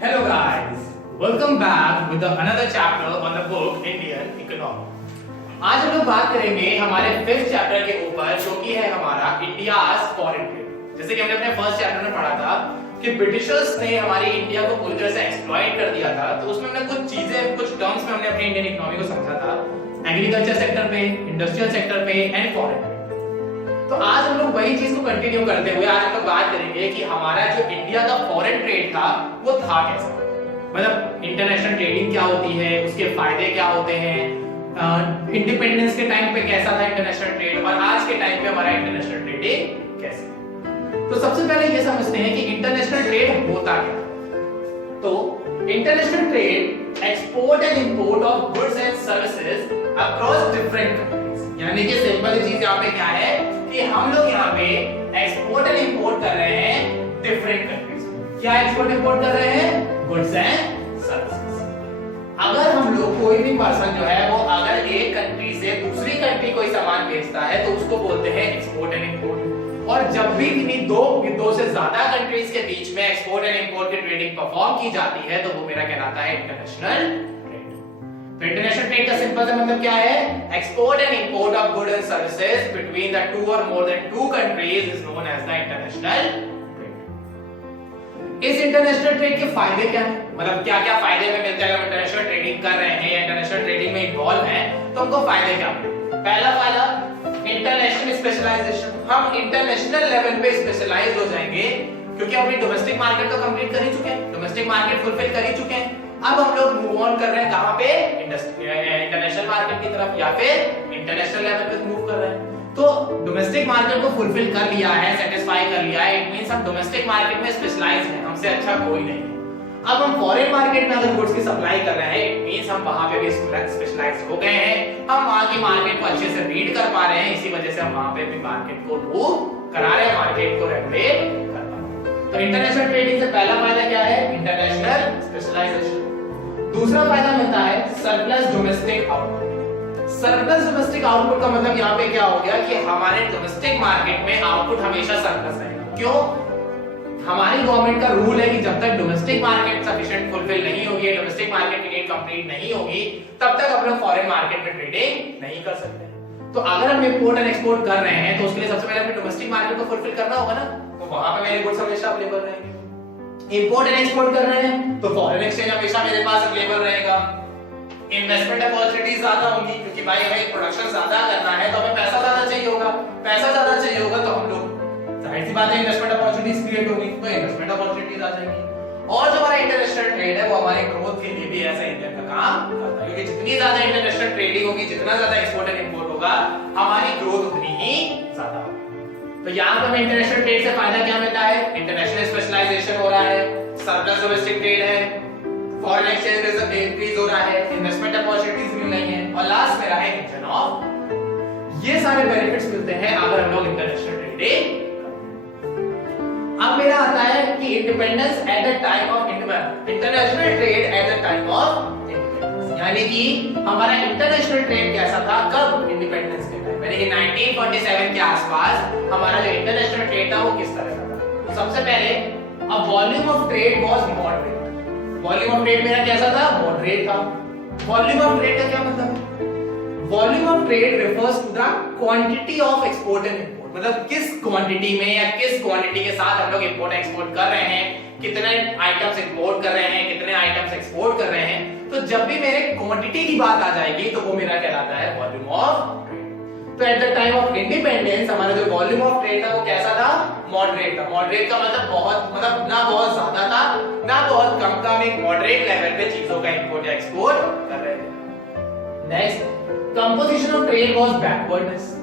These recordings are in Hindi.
Hello guys, welcome back with another chapter on the book Indian Economy. आज हम लोग बात करेंगे हमारे 5th चैप्टर के ऊपर जो कि है हमारा इंडियाज फॉरेन ट्रेड। जैसे कि हमने अपने फर्स्ट चैप्टर में पढ़ा था कि ब्रिटिशर्स ने हमारी इंडिया को पूरी तरह से एक्सप्लॉइट कर दिया था, तो उसमें हमने कुछ चीजें कुछ टर्म्स में हमने अपनी इंडियन इकोनॉमी को समझा था, एग्रीकल्चर सेक्टर पे, इंडस्ट्रियल सेक्टर पे एंड फॉरेन ट्रेड। तो आज हम लोग वही चीज को कंटिन्यू करते हुए आज हम लोग बात करेंगे कि हमारा जो इंडिया का फॉरेन ट्रेड था वो था कैसा, मतलब इंटरनेशनल ट्रेडिंग क्या होती है, उसके फायदे क्या होते हैं, इंडिपेंडेंस के टाइम पे कैसा था इंटरनेशनल ट्रेड और आज के टाइम पे हमारा इंटरनेशनल ट्रेडिंग कैसे। तो सबसे पहले ये समझते हैं कि इंटरनेशनल ट्रेड होता क्या है। तो international trade export and import of goods and services across different countries, यानी कि सिंपल चीज यहाँ पे क्या है कि हम लोग यहाँ पे एक्सपोर्ट एंड इंपोर्ट कर रहे हैं डिफरेंट कंट्रीज। क्या एक्सपोर्ट इंपोर्ट कर रहे हैं? Goods and services. अगर हम लोग कोई भी पर्सन जो है वो अगर एक कंट्री से दूसरी कंट्री कोई सामान बेचता है तो उसको बोलते हैं एक्सपोर्ट एंड इंपोर्ट। और जब भी किन्हीं दो से ज्यादा कंट्रीज के बीच में एक्सपोर्ट एंड इंपोर्ट की ट्रेडिंग परफॉर्म की जाती है तो वो मेरा कहलाता है इंटरनेशनल ट्रेड। तो इंटरनेशनल ट्रेड का सिंपल सा मतलब क्या है? Export and import of goods and services between the two और more than two countries is known as the international trade. इस इंटरनेशनल ट्रेड के फायदे क्या हैं? मतलब क्या-क्या फायदे हमें मिलते हैं अगर हम इंटरनेशनल ट्रेडिंग कर रहे हैं या इंटरनेशनल ट्रेडिंग में इन्वॉल्व हैं तो हमको फायदे क्या मिलेंगे? पहला फायदा इंटरनेशनल स्पेशलाइजेशन। हम इंटरनेशनल लेवल पे स्पेशलाइज हो जाएंगे क्योंकि हम अपनी डोमेस्टिक मार्केट तो कंप्लीट कर ही चुके हैं, डोमेस्टिक मार्केट फुलफिल कर ही चुके हैं। अब हम लोग मूव ऑन कर रहे हैं कहां पे? इंटरनेशनल मार्केट की तरफ या फिर इंटरनेशनल लेवल पे मूव कर रहे हैं। तो डोमेस्टिक मार्केट को फुलफिल कर लिया है, सेटिस्फाई कर लिया है, इट मींस हम डोमेस्टिक मार्केट में स्पेशलाइज हैं, हमसे अच्छा कोई नहीं है। अब हम फॉरेन मार्केट में अगर गुड्स की सप्लाई कर रहे हैं इट मींस हम वहां पे भी स्पेशलाइज हो गए हैं, हम वहां की मार्केट को अच्छे से रीड कर पा रहे हैं, इसी वजह से हम वहां पे भी मार्केट को मूव करा रहे हैं, मार्केट को रेगुलेट कर पा रहे हैं। तो इंटरनेशनल ट्रेडिंग से पहला फायदा क्या है? International specialisation. दूसरा फायदा मिलता है surplus domestic output. Surplus domestic output का मतलब यहाँ पे क्या हो गया कि हमारे डोमेस्टिक मार्केट में आउटपुट हमेशा सरप्लस रहेगा। क्यों? हमारी गवर्नमेंट का रूल है कि जब तक डोमेस्टिक मार्केट सफिशिएंट फुलफिल नहीं होगी, डोमेस्टिक मार्केट की नीड कंप्लीट नहीं होगी, तब तक हम लोग फॉरेन मार्केट में ट्रेडिंग नहीं कर सकते। तो अगर हम इंपोर्ट एंड एक्सपोर्ट कर रहे हैं तो उसके लिए सबसे पहले हमें डोमेस्टिक मार्केट को फुलफिल करना होगा ना, तो वहां पे मेरे गुड्स हमेशा अवेलेबल रहेंगे। इंपोर्ट एंड एक्सपोर्ट कर रहे हैं तो फॉरेन एक्सचेंज हमेशा मेरे पास अवेलेबल रहेगा। इन्वेस्टमेंट अपॉर्चुनिटीज ज्यादा होंगी क्योंकि भाई हमें प्रोडक्शन ज्यादा करना है तो हमें पैसा ज्यादा चाहिए होगा, पैसा ज्यादा चाहिए होगा तो हम लोग जाहिर सी बात है इन्वेस्टमेंट अपॉर्चुनिटीज क्रिएट होंगी, तो इन्वेस्टमेंट अपॉर्चुनिटीज आ जाएंगी। और जो हमारा इंटरनेशनल ट्रेड है वो हमारे ग्रोथ के लिए भी ऐसा इंजन का काम करता है, क्योंकि जितनी ज्यादा इंटरनेशनल ट्रेडिंग होगी, जितना ज्यादा एक्सपोर्ट एंड इंपोर्ट होगा, हमारी ग्रोथ उतनी ही ज्यादा होगी। तो यहां पे हमें इंटरनेशनल ट्रेड से फायदा क्या मिलता है? इंटरनेशनल स्पेशलाइजेशन हो रहा है, सरप्लस डोमेस्टिक ट्रेड है, फॉरेन एक्सचेंज रिजर्व इंक्रीज हो रहा है, इन्वेस्टमेंट अपॉर्चुनिटीज मिल रही हैं और लास्ट में रहा है इंजन ऑफ। ये सारे बेनिफिट्स मिलते हैं अगर हम लोग इंटरनेशनल ट्रेडिंग। अब मेरा आता है कि independence at the time of international trade at the time of independence, यानी कि हमारा इंटरनेशनल ट्रेड कैसा था कब? इंडिपेंडेंस के टाइम, यानी कि 1947 के आसपास हमारा जो इंटरनेशनल ट्रेड था वो किस तरह का था? तो सबसे पहले a volume of trade was moderate. Volume of trade मेरा कैसा था? मॉडरेट था। वॉल्यूम ऑफ ट्रेड का क्या मतलब है? Volume of trade refers to the quantity of export and import, मतलब किस क्वांटिटी में या किस क्वांटिटी के साथ हम लोग इंपोर्ट एक्सपोर्ट कर रहे हैं, कितने आइटम्स इंपोर्ट कर रहे हैं, कितने आइटम्स एक्सपोर्ट कर रहे हैं। तो जब भी मेरे क्वांटिटी की बात आ जाएगी तो वो मेरा कहलाता है वॉल्यूम ऑफ ट्रेड। तो at the time of independence हमारा जो वॉल्यूम ऑफ ट्रेड था वो कैसा था? मॉडरेट था। मॉडरेट का मतलब बहुत, मतलब ना बहुत ज्यादा था ना बहुत कम था, हम एक मॉडरेट लेवल पे चीजों का इंपोर्ट या एक्सपोर्ट कर रहे थे। Next, composition of trade was backwardness.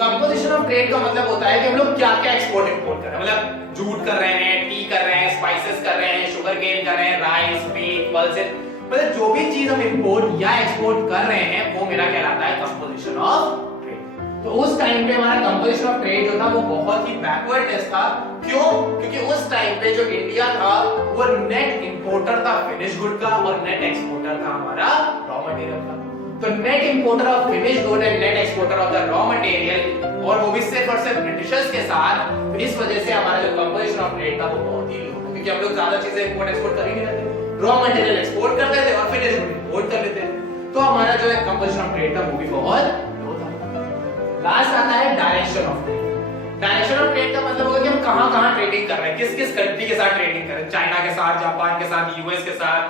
Composition of trade का मतलब होता है कि हम लोग क्या क्या एक्सपोर्ट इंपोर्ट कर रहे हैं, मतलब जूट कर रहे हैं, टी कर रहे हैं, स्पाइसेस कर रहे हैं, शुगर केन कर रहे हैं, राइस, व्हीट, पल्सेस, मतलब जो भी चीज हम इंपोर्ट या एक्सपोर्ट कर रहे हैं वो मेरा कहलाता है कंपोजिशन ऑफ ट्रेड। तो उस टाइम पे हमारा कंपोजिशन ऑफ ट्रेड जो था वो बहुत ही बैकवर्डनेस था। क्यों? क्योंकि उस टाइम पे जो इंडिया था वो नेट इंपोर्टर था फिनिश गुड का और नेट एक्सपोर्टर था हमारा रॉ मटेरियल का। तो net importer of finish good and net exporter of the raw material, और वो भी सिर्फ और सिर्फ ब्रिटिशर्स के साथ। तो इस वजह से हमारा जो कंपोजिशन ऑफ ट्रेड था वो बहुत ही लो, क्योंकि हम लोग ज्यादा चीजें इंपोर्ट एक्सपोर्ट कर ही नहीं रहे थे। रॉ मटेरियल एक्सपोर्ट करते थे और फिनिश गुड इंपोर्ट कर लेते थे। तो हमारा जो है कंपोजिशन ऑफ ट्रेड था वो भी बहुत लो था। लास्ट आता है direction of trade. Direction of trade का मतलब होगा कि हम कहां-कहां ट्रेडिंग कर रहे हैं, किस-किस कंट्री के साथ ट्रेडिंग कर रहे हैं, चाइना के साथ, जापान के साथ, यूएस के साथ,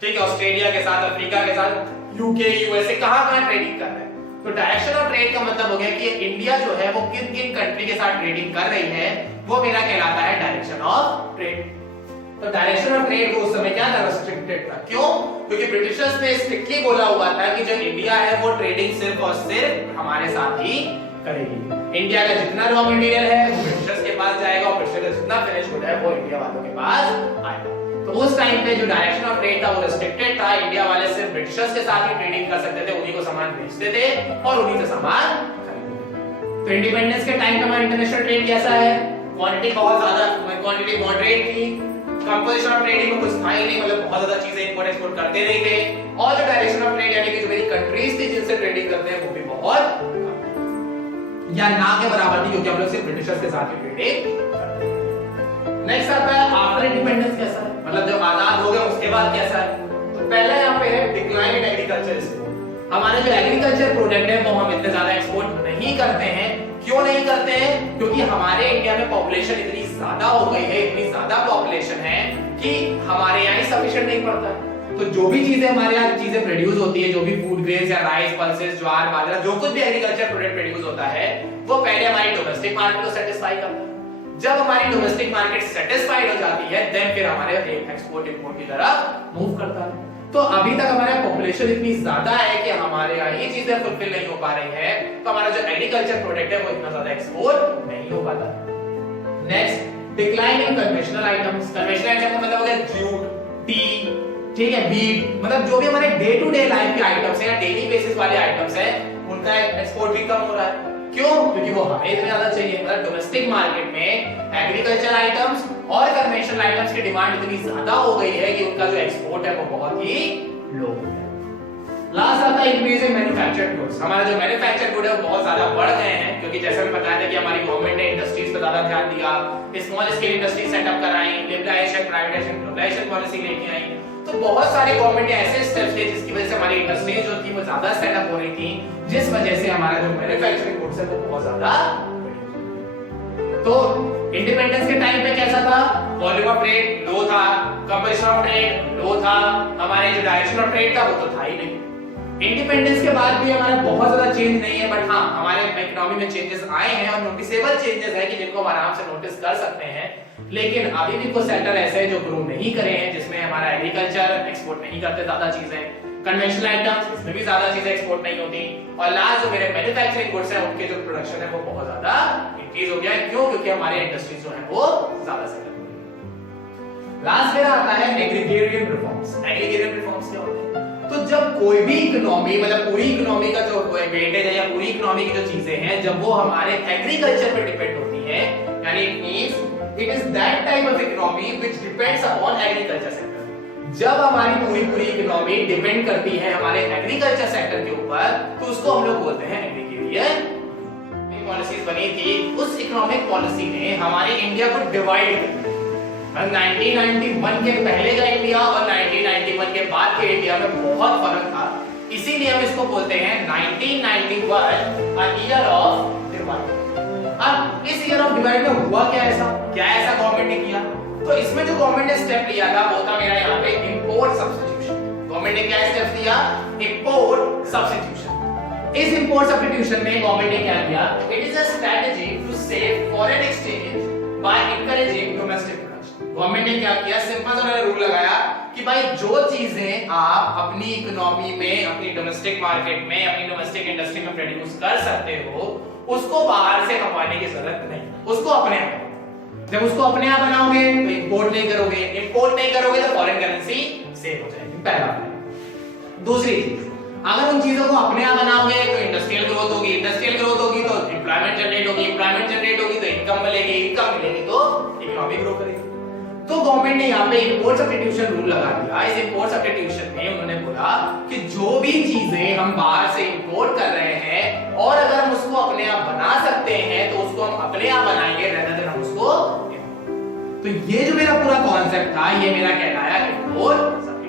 ठीक है, ऑस्ट्रेलिया के साथ, अफ्रीका के साथ, यूके, यूएसए, कहां-कहां ट्रेडिंग कर रहे हैं। तो डायरेक्शन ऑफ ट्रेड का मतलब हो गया कि इंडिया जो है वो किन-किन कंट्री के साथ ट्रेडिंग कर रही है, वो मेरा कहलाता है डायरेक्शन ऑफ ट्रेड। तो डायरेक्शन ऑफ ट्रेड वो उस समय क्या था, रेस्ट्रिक्टेड था। क्यों? क्योंकि ब्रिटिशर्स ने स्ट्रिक्टली बोला हुआ था कि जो इंडिया है वो ट्रेडिंग सिर्फ और सिर्फ हमारे साथ ही करेगी। इंडिया का जितना रॉ मटेरियल है वो ब्रिटिशर्स के पास जाएगा और ब्रिटिशर्स का जितना फिनिश गुड है वो इंडिया वालों के पास आएगा। तो उस टाइम पे जो डायरेक्शन ऑफ ट्रेड था वो रेस्ट्रिक्टेड था। इंडिया वाले सिर्फ ब्रिटिशर्स के साथ ही ट्रेडिंग कर सकते थे, उन्हीं को सामान बेचते थे और उन्हीं से सामान खरीदते थे। तो इंडिपेंडेंस के टाइम का हमारा इंटरनेशनल ट्रेड कैसा है? क्वांटिटी बहुत ज्यादा, क्वांटिटी मॉडरेट थी, कंपोजिशन ऑफ ट्रेडिंग में कुछ था ही नहीं, मतलब बहुत ज्यादा चीजें इंपोर्ट एक्सपोर्ट करते नहीं थे। और जो डायरेक्शन ऑफ ट्रेड यानी कि जो मेरी कंट्रीज थी जिनसे ट्रेडिंग करते हैं वो भी बहुत या ना के बराबर थी, क्योंकि हम लोग सिर्फ ब्रिटिशर्स के साथ ही ट्रेडिंग करते हैं। नेक्स्ट आता है आफ्टर इंडिपेंडेंस कैसा है, मतलब जब आजाद हो गए उसके बाद कैसा है। तो पहला यहाँ पे है डिक्लाइन इन एग्रीकल्चर एक्सपोर्ट। हमारे जो एग्रीकल्चर प्रोडक्ट है वो हम इतने ज्यादा एक्सपोर्ट नहीं करते हैं। क्यों नहीं करते हैं? क्योंकि हमारे इंडिया में पॉपुलेशन इतनी ज्यादा हो गई है, इतनी ज्यादा पॉपुलेशन है कि हमारे यहाँ ही सफिशिएंट नहीं पड़ता। तो जो भी चीजें हमारे यहाँ चीजें प्रोड्यूस होती है, जो भी फूड ग्रेन्स या राइस, पल्सेस, ज्वार, बाजरा, जो कुछ भी एग्रीकल्चर प्रोडक्ट प्रोड्यूस होता है वो पहले हमारी डोमेस्टिक मार्केट को सेटिस्फाई करता है। जब हमारी डोमेस्टिक मार्केट सेटिस्फाइड हो जाती है देन फिर हमारे एक्सपोर्ट इंपोर्ट की तरफ मूव करता है। तो अभी तक हमारा पॉपुलेशन इतनी ज्यादा है कि हमारे यहाँ ये चीजें फुलफिल नहीं हो पा रही है, तो हमारा जो एग्रीकल्चर प्रोडक्ट है वो इतना ज्यादा एक्सपोर्ट नहीं हो पाता। Next, decline in conventional items. Conventional item का मतलब हो गया जूट, टी, ठीक है, बीट, मतलब जो भी हमारे डे टू डे लाइफ के आइटम्स हैं या डेली बेसिस वाले आइटम्स हैं उनका एक्सपोर्ट भी कम हो रहा है। क्यों? क्योंकि वो हमें इतने ज्यादा चाहिए। मतलब डोमेस्टिक मार्केट में एग्रीकल्चर आइटम्स और कन्वेंशनल आइटम्स की डिमांड इतनी ज्यादा हो गई है कि उनका जो एक्सपोर्ट है वो बहुत ही लो हो गया। लास्ट आता है इंक्रीज इन मैन्युफैक्चर्ड गुड्स। हमारा जो मैन्युफैक्चर्ड गुड है वो बहुत ज्यादा बढ़ गए हैं, क्योंकि जैसे मैं बताया था कि हमारी गवर्नमेंट ने इंडस्ट्रीज पे ज्यादा ध्यान दिया, स्मॉल स्केल इंडस्ट्री सेटअप कराई, लिबरलाइजेशन, प्राइवेटाइजेशन, ग्लोबलाइजेशन पॉलिसी लेके आई। तो बहुत सारे गवर्नमेंट ने ऐसे स्टेप्स लिए जिसकी वजह से हमारी इंडस्ट्रीज जो थी वो ज्यादा सेटअप हो रही थी, जिस वजह से हमारा जो मैन्युफैक्चरिंग गुड्स है वो बहुत ज्यादा। तो इंडिपेंडेंस के टाइम पे कैसा था? वॉल्यूम ऑफ ट्रेड लो था, कंपोजिशन ऑफ ट्रेड लो था, हमारे जो डायरेक्शन ऑफ ट्रेड था वो तो था ही नहीं। इंडिपेंडेंस के बाद भी हमारा बहुत ज्यादा चेंज नहीं है, बट हाँ हमारे इकोनॉमी में चेंजेस आए हैं और नोटिसेबल चेंजेस है कि जिनको हम आराम से नोटिस कर सकते हैं। लेकिन अभी भी कुछ सेक्टर ऐसे हैं जो ग्रो नहीं करे हैं, जिसमें हमारा एग्रीकल्चर एक्सपोर्ट नहीं करते ज्यादा चीजें, कन्वेंशनल आइटम्स इसमें भी ज्यादा चीजें एक्सपोर्ट नहीं होती, और लास्ट जो मेरे मैन्युफैक्चरिंग गुड्स हैं उनके जो प्रोडक्शन है वो बहुत ज्यादा इंक्रीज हो गया है। क्यों? क्योंकि हमारे इंडस्ट्रीज जो है वो ज्यादा सेटअप हो गई। लास्ट मेरा आता है एग्रीगेरियन रिफॉर्म्स। एग्रीगेरियन रिफॉर्म्स क्या होते हैं? तो जब कोई भी इकोनॉमी, मतलब पूरी इकोनॉमी का जो वेटेज है या पूरी इकोनॉमी की जो चीजें हैं जब वो हमारे एग्रीकल्चर पे डिपेंड होती है, यानी it means it is that type of economy which depends upon agriculture sector. जब हमारी पूरी इकोनॉमी डिपेंड करती है हमारे एग्रीकल्चर सेक्टर के ऊपर तो उसको हम लोग बोलते हैं एग्रीगेरियन। पॉलिसीज बनी थी, उस इकोनॉमिक पॉलिसी ने हमारे इंडिया को डिवाइड कर दिया। 1991 के पहले का इंडिया और 1991 के बाद के इंडिया में बहुत फर्क था, इसीलिए हम इसको बोलते हैं 1991 अ ईयर ऑफ डिवाइड। अब इस ईयर ऑफ डिवाइड में हुआ क्या ऐसा गवर्नमेंट ने किया? तो इसमें जो गवर्नमेंट ने स्टेप लिया था वो था मेरा यहाँ पे इंपोर्ट सब्स्टिट्यूशन। गवर्नमेंट ने क्या स्टेप लिया? Import substitution. इस इंपोर्ट सब्स्टिट्यूशन में गवर्नमेंट ने क्या किया? It is a strategy to save foreign exchange by encouraging domestic production. Government ने क्या किया? सिंपल सा रूल लगाया कि भाई जो चीजें आप अपनी इकोनॉमी में, अपनी डोमेस्टिक मार्केट में, अपनी डोमेस्टिक इंडस्ट्री में प्रोड्यूस कर सकते हो उसको बाहर से मंगवाने की जरूरत नहीं, उसको अपने आप। जब उसको अपने आप बनाओगे तो इंपोर्ट नहीं करोगे, इंपोर्ट नहीं करोगे तो फॉरेन करेंसी सेव हो जाएगी, पहला। दूसरी चीज, अगर उन चीजों को अपने आप बनाओगे तो इंडस्ट्रियल ग्रोथ होगी, इंडस्ट्रियल ग्रोथ होगी तो एम्प्लॉयमेंट जनरेट होगी, एम्प्लॉयमेंट जनरेट होगी तो इनकम मिलेगी, इनकम मिलेगी तो इकोनॉमी ग्रो करेगी। तो गवर्नमेंट ने यहाँ पे इंपोर्ट सब्स्टिट्यूशन रूल लगा दिया। इस इंपोर्ट सब्स्टिट्यूशन में उन्होंने बोला कि जो भी चीजें हम बाहर से इंपोर्ट कर रहे हैं और अगर हम उसको अपने आप बना सकते हैं तो उसको हम अपने आप बनाएंगे rather than हम उसको। तो ये जो मेरा पूरा कॉन्सेप्ट था ये मेरा कहलाया इंपोर्ट सब्स्टिट्यूशन।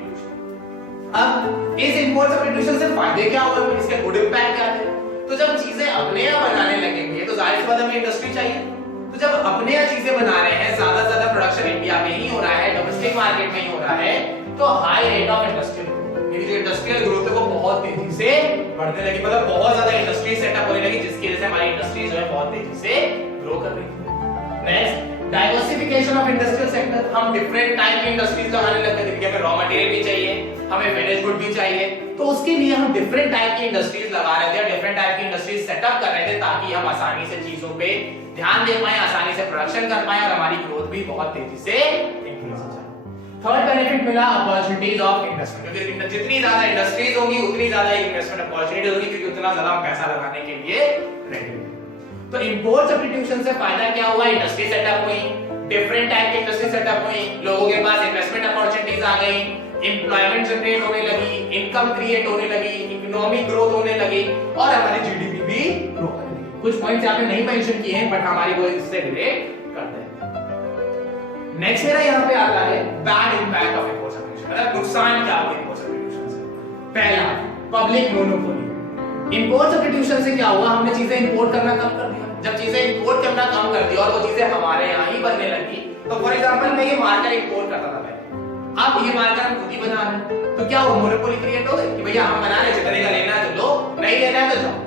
अब इस इंपोर्ट सब्स्टिट्यूशन से फायदे क्या होंगे, इसके गुड इंपैक्ट क्या है? तो जब चीजें अपने यहाँ बनाने लगेंगे तो जाहिर सी बात हमें इंडस्ट्री चाहिए। तो जब अपने यहाँ चीजें बना रहे हैं, ज्यादा से ज्यादा प्रोडक्शन इंडिया में ही हो रहा है, डोमेस्टिक मार्केट में ही हो रहा है, तो high rate of industrial growth, मेरी जो इंडस्ट्रियल ग्रोथ है वो बहुत तेजी से बढ़ने लगी, मतलब बहुत ज्यादा इंडस्ट्री सेटअप होने लगी, जिसकी वजह से हमारी इंडस्ट्री जो है बहुत तेजी से ग्रो कर रही है। Next, diversification of industrial sector, हम डिफरेंट टाइप की इंडस्ट्रीज लगाने लग गए, हमें रॉ मटेरियल भी चाहिए, हमें फिनिश गुड भी चाहिए, तो उसके लिए हम डिफरेंट टाइप की इंडस्ट्रीज लगा रहे थे, डिफरेंट टाइप की इंडस्ट्रीज सेटअप कर रहे थे, ताकि हम आसानी से चीजों पे ध्यान दे पाए, आसानी से प्रोडक्शन कर पाए और हमारी ग्रोथ भी बहुत तेजी से इंक्रीज हो जाए। थर्ड बेनिफिट मिला अपॉर्चुनिटीज ऑफ इन्वेस्टमेंट, क्योंकि जितनी ज्यादा इंडस्ट्रीज होगी उतनी ज्यादा इन्वेस्टमेंट अपॉर्चुनिटीज होगी, क्योंकि उतना ज्यादा हम पैसा लगाने के लिए रेडी हैं। तो इंपोर्ट सब्स्टिट्यूशन से फायदा क्या हुआ? इंडस्ट्री सेटअप हुई, डिफरेंट टाइप की इंडस्ट्री सेटअप हुई, लोगों के पास इन्वेस्टमेंट अपॉर्चुनिटीज आ गई, एम्प्लॉयमेंट जनरेट होने लगी, इनकम क्रिएट होने लगी, इकोनॉमिक ग्रोथ होने लगी और हमारी जीडीपी भी ग्रो करने लगी। कुछ पॉइंट्स यहां पे नहीं मेंशन किए हैं बट हमारी वो इससे रिलेट करते हैं। नेक्स्ट मेरा यहां पे आता है bad impact of import substitution, मतलब नुकसान क्या हुआ इंपोर्ट सब्स्टिट्यूशन से। पहला, पब्लिक मोनोपोली। इंपोर्ट सब्स्टिट्यूशन से क्या हुआ? हमने चीजें इंपोर्ट करना कम कर दिया। जब चीजें इंपोर्ट करना कम कर दिया और वो चीजें हमारे यहाँ ही बनने लगी, तो फॉर एग्जांपल मैं ये मार्कर इंपोर्ट करता था, अब ये मार्कर हम खुद ही बना रहे हैं, तो क्या वो मोनोपोली क्रिएट हो गई कि भैया हम बना रहे हैं, जितने का लेना है तो लो, नहीं लेना है तो जाओ।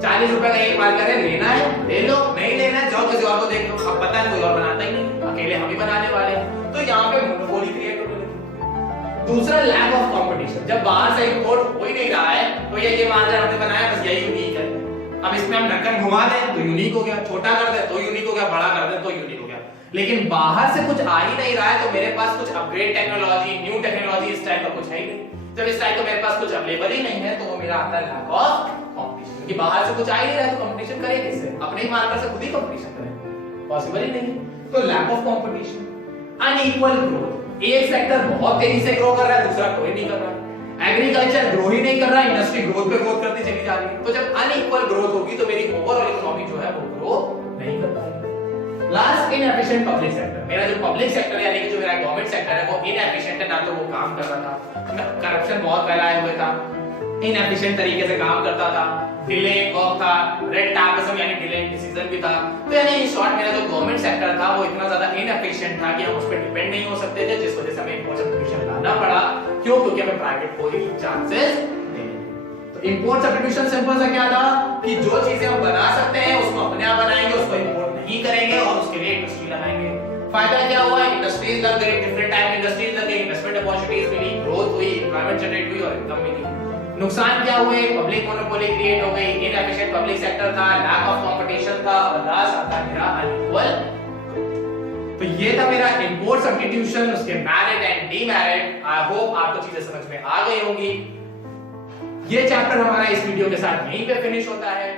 40 रुपए का एक मार्कर है, लेना है ले लो, नहीं लेना है जाओ किसी और को देख लो। अब पता है कोई और बनाता ही नहीं, अकेले हम ही बनाने वाले हैं, तो यहाँ पे मोनोपोली क्रिएट होने लगी। दूसरा, लैक ऑफ कंपटीशन। जब बाहर से इंपोर्ट हो ही नहीं रहा है तो ये मार्कर हमने बनाया, बस यही यूनिक है। अब इसमें हम ढक्कन घुमा दें तो यूनिक हो गया, छोटा कर दें तो यूनिक हो गया, बड़ा कर दें तो यूनिक हो गया। लेकिन बाहर से कुछ आ ही नहीं रहा है, तो मेरे पास कुछ अपग्रेड टेक्नोलॉजी, न्यू टेक्नोलॉजी इस टाइप का कुछ है ही नहीं। जब इस टाइप का मेरे पास कुछ अवेलेबल ही नहीं है, तो वो मेरा आता है लैक ऑफ कंपटीशन, क्योंकि बाहर से कुछ आ ही नहीं रहा है तो कंपटीशन करें किससे? अपने ही मार्केट से खुद ही कंपटीशन करें, पॉसिबल ही नहीं। तो lack of competition. Unequal growth, एक सेक्टर बहुत तेजी से ग्रो कर रहा है, दूसरा कोई नहीं कर रहा है। एग्रीकल्चर ग्रो ही नहीं कर रहा, इंडस्ट्री ग्रोथ पे ग्रोथ करती चली जा रही है। तो जब अनइक्वल ग्रोथ होगी तो मेरी ओवरऑल इकोनॉमी जो है वो ग्रो नहीं कर पाएगी। Last, inefficient public sector. मेरा जो पब्लिक सेक्टर है, यानी कि जो मेरा गवर्नमेंट सेक्टर है, वो इनएफिशिएंट है, ना तो वो काम कर रहा था, करप्शन बहुत फैलाए हुए था, इनएफिशिएंट तरीके से काम करता था, डिले वर्क था, रेड टैपिज्म यानी डिले डिसीजन भी था। तो यानी इन शॉर्ट मेरा जो गवर्नमेंट सेक्टर था वो इतना ज्यादा इनएफिशिएंट था कि हम उस पर डिपेंड नहीं हो सकते थे, जिस वजह से हमें इंपोर्ट सब्स्टिट्यूशन लाना पड़ा। क्यों? क्योंकि हमें प्राइवेट को ही चांसेस देने। तो इंपोर्ट सब्स्टिट्यूशन सिंपल सा क्या था कि जो चीजें हम बना सकते हैं उसको अपने आप बनाएंगे, उसको इंपोर्ट नहीं करेंगे और उसके लिए इंडस्ट्री लगाएंगे। फायदा क्या हुआ? इंडस्ट्रीज लग गई, डिफरेंट टाइप की इंडस्ट्रीज लग गई, इन्वेस्टमेंट अपॉर्चुनिटीज मिली, ग्रोथ हुई, एम्प्लॉयमेंट जनरेट हुई और इनकम मिली। नुकसान क्या हुए? पब्लिक मोनोपोली क्रिएट हो गई, इनएफिशिएंट पब्लिक सेक्टर था, लैक ऑफ कंपटीशन था और लास्ट आता मेरा अनइक्वल। तो ये था मेरा इंपोर्ट सब्स्टिट्यूशन, उसके merit and demerit. I hope आपको चीजें समझ में आ गई होंगी। ये चैप्टर हमारा इस वीडियो के साथ यहीं पे फिनिश होता है।